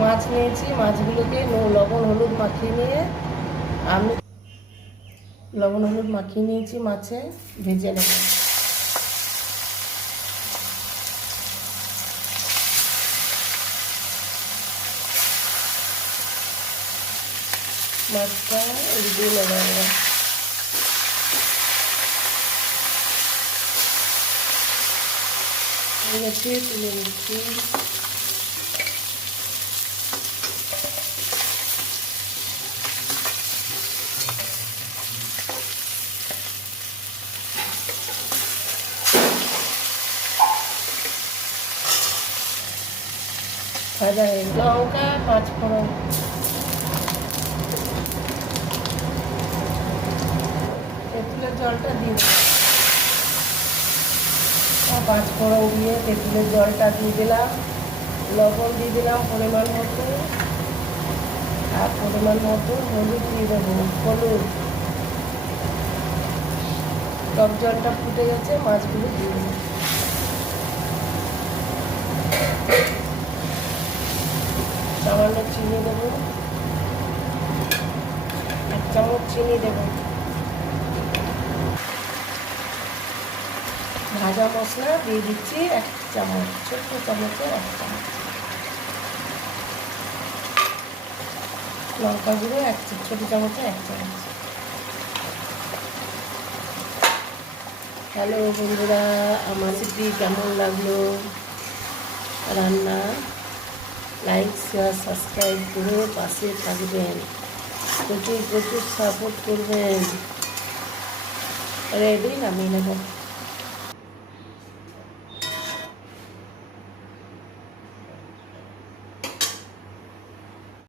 মাছ নিয়েছি, মাছগুলোকে লবণ হলুদ মাখিয়ে নিয়ে আমি লবণ হলুদ মাখিয়ে নিয়েছি, মাছে ভেজে নেব। মাছটা দিয়ে নেব আমরা। হয়ে গেছে, তুলে নিচ্ছি। ভাজা হয়ে লঙ্কা 5 ফোড়ন, তেঁতুলের জলটা দিয়ে দেবো। 5 ফোড়ন দিয়ে তেঁতুলের জলটা দিয়ে দিলাম, লবণ দিয়ে দিলাম পরিমাণ মতো, আর পরিমাণ মতো হলুদ দিয়ে দেবো। হলুদ, টক জলটা ফুটে গেছে, মাছগুলো দিয়ে দেবো। সামান্য চিনি দেবো, 1 চামচ চিনি দেবো। ভাজা মশলা দিয়ে দিচ্ছি 1 চামচ, ছোট্ট চামচের 1 চামচ। লঙ্কা গুঁড়ো ছোট চামচে 1 চামচ। হ্যালো বন্ধুরা, আমার রেসিপি কেমন লাগলো রান্না, লাইক শেয়ার সাবস্ক্রাইব করে পাশে থাকবেন, প্রচুর প্রচুর সাপোর্ট করবেন। রেডি, নামিয়ে নেব।